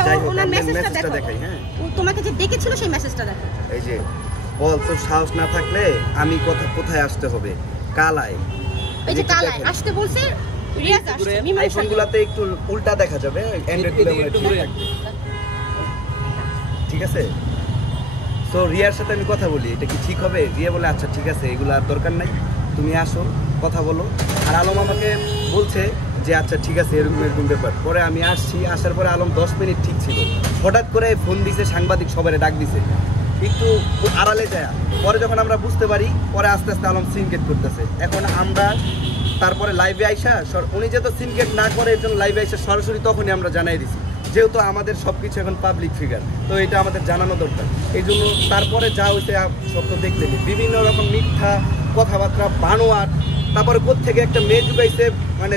আচ্ছা ওনার মেসেজটা দেখাই। হ্যাঁ তোমাকে যে ডেকেছিল সেই মেসেজটা দেখো। এই যে বল তোর সাহস না থাকলে আমি কোথায় আসতে হবে? কালায়, এই যে কালায় আসতে বলছে, রিয়াজ আসছে মিমার সাথে। ফোনগুলোতে একটু উল্টা দেখা যাবে, অ্যান্ড্রয়েড গুলো একটু ঘুরে রাখবে, ঠিক আছে? সো রিয়ার সাথে আমি কথা বলি, এটা কি ঠিক হবে? রিয়া বলে আচ্ছা ঠিক আছে, এগুলো আর দরকার নাই, তুমি আসো কথা বলো। আর আলম আমাকে বলছে যে আচ্ছা ঠিক আছে এরকম এরকম ব্যাপার। পরে আমি আসছি, আসার পরে আলম 10 মিনিট ঠিক ছিল, হঠাৎ করে ফোন দিছে, সাংবাদিক সবাই ডাক দিছে, একটু আড়ালে যায়। পরে যখন আমরা বুঝতে পারি, পরে আস্তে আস্তে আলম সিনকেট করতেছে। এখন আমরা তারপরে লাইভে আইসা, উনি যেহেতু সিনকেট না করে এর জন্য লাইভে আইসা সরাসরি তখনই আমরা জানাই দিছি, যেহেতু আমাদের সব কিছু এখন পাবলিক ফিগার, তো এটা আমাদের জানানো দরকার। এই জন্য তারপরে যা হয়েছে সব তো দেখলেনি, বিভিন্ন রকম মিথ্যা কথাবার্তা, বানোয়ার, তারপরে কোত্থেকে একটা মেয়ে ঢুকাইছে, মানে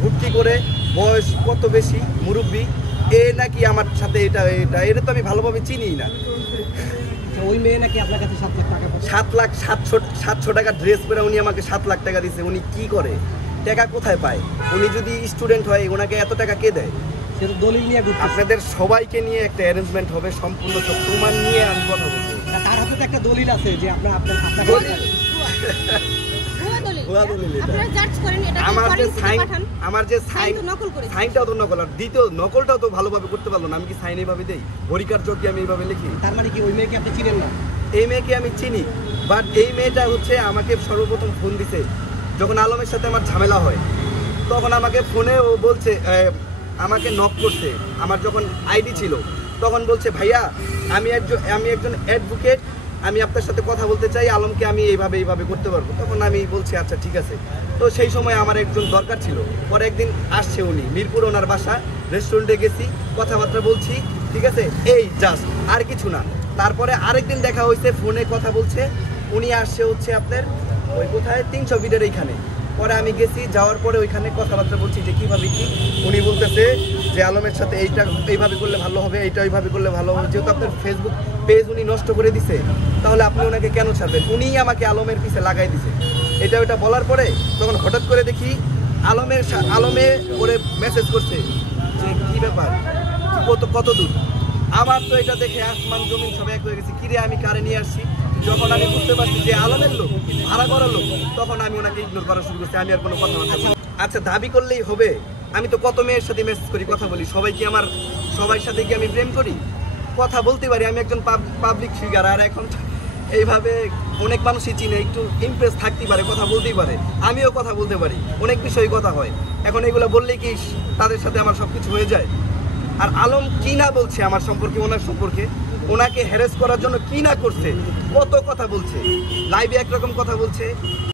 ভর্তি করে, বয়স কত বেশি, মুরব্বী, এ নাকি আমার সাথে এটা তো আমি ভালোভাবে চিনি না। ওই মেয়ে নাকি আপনার কাছে 7 লাখ টাকা, 7,700 টাকা ড্রেস পরে উনি আমাকে 7 লাখ টাকা দিচ্ছে। উনি কি করে, টাকা কোথায় পায়? উনি যদি স্টুডেন্ট হয় ওনাকে এত টাকা কে দেয়? সেটা দলিল নিয়ে আপনাদের সবাইকে নিয়ে একটা অ্যারেঞ্জমেন্ট হবে, সম্পূর্ণ সব প্রমাণ নিয়ে আমি কথা বলবো। তার হাতে তো একটা দলিল আছে যে আপনার আমার যে সাইনটাও তো নকল, আর দ্বিতীয় নকলটাও তো ভালোভাবে করতে পারলো না। আমি কি সাইন এইভাবে দেই? পরিকার্য কি আমি এইভাবে লিখি? তার মানে কি ওই মেয়েকে আপনি চিনেন না? এই মেয়েকে আমি চিনি, বাট এই মেয়েটা হচ্ছে আমাকে সর্বপ্রথম ফোন দিছে যখন আলমের সাথে আমার ঝামেলা হয়, তখন আমাকে ফোনে ও বলছে, আমাকে নক করছে, আমার যখন আইডি ছিল তখন বলছে ভাইয়া আমি একজন অ্যাডভোকেট, আমি আপনার সাথে কথা বলতে চাই, আলমকে আমি এইভাবে করতে পারবো। তখন আমি বলছি আচ্ছা ঠিক আছে। তো সেই সময় আমার একজন দরকার ছিল। পরে একদিন আসছে উনি, মিরপুর ওনার বাসা, রেস্টুরেন্টে গেছি, কথাবার্তা বলছি, ঠিক আছে, এই জাস্ট, আর কিছু না। তারপরে আরেকদিন দেখা হয়েছে, ফোনে কথা বলছে, উনি আসছে হচ্ছে আপনার ওই কোথায় 300 ফিটের এইখানে। পরে আমি গেছি, যাওয়ার পরে ওইখানে কথাবার্তা বলছি যে কীভাবে কি, উনি বলতেছে যে আলমের সাথে এইভাবে করলে ভালো হবে, এইটা ওইভাবে করলে ভালো হবে। যেহেতু আপনার ফেসবুক পেজ উনি নষ্ট করে দিছে, তাহলে আপনি ওনাকে কেন ছাড়বেন? উনিই আমাকে আলমের পিছে লাগাই দিছে। এটা বলার পরে তখন হঠাৎ করে দেখি আলমে করে মেসেজ করছে যে কী ব্যাপার, কত দূর। আমার তো এটা দেখে আসমান জমিন সব এক হয়ে গেছে, কিরে আমি কারে নিয়ে আসছি। যখন আমি বুঝতে পারছি যে আলমের লোক, ভাড়া করার লোক, তখন আমি ওনাকে ইগনোর করা শুরু করছি। আমি আর কোনো কথা বলছি আচ্ছা দাবি করলেই হবে? আমি তো কত মেয়ের সাথে মেসেজ করি, কথা বলি, সবাই সাথে কি আমি প্রেম করি? কথা বলতে পারি, আমি একজন পাবলিক ফিগার। আর এখন এইভাবে অনেক মানুষই চিনে, একটু ইমপ্রেস থাকতেই পারে, কথা বলতেই পারে, আমিও কথা বলতে পারি, অনেক বিষয়ে কথা হয়। এখন এগুলো বললেই কি তাদের সাথে আমার সব কিছু হয়ে যায়? আর আলম কি না বলছে আমার সম্পর্কে, ওনার সম্পর্কে, ওনাকে হ্যারাস করার জন্য কি না করছে, কত কথা বলছে, লাইভে একরকম কথা বলছে।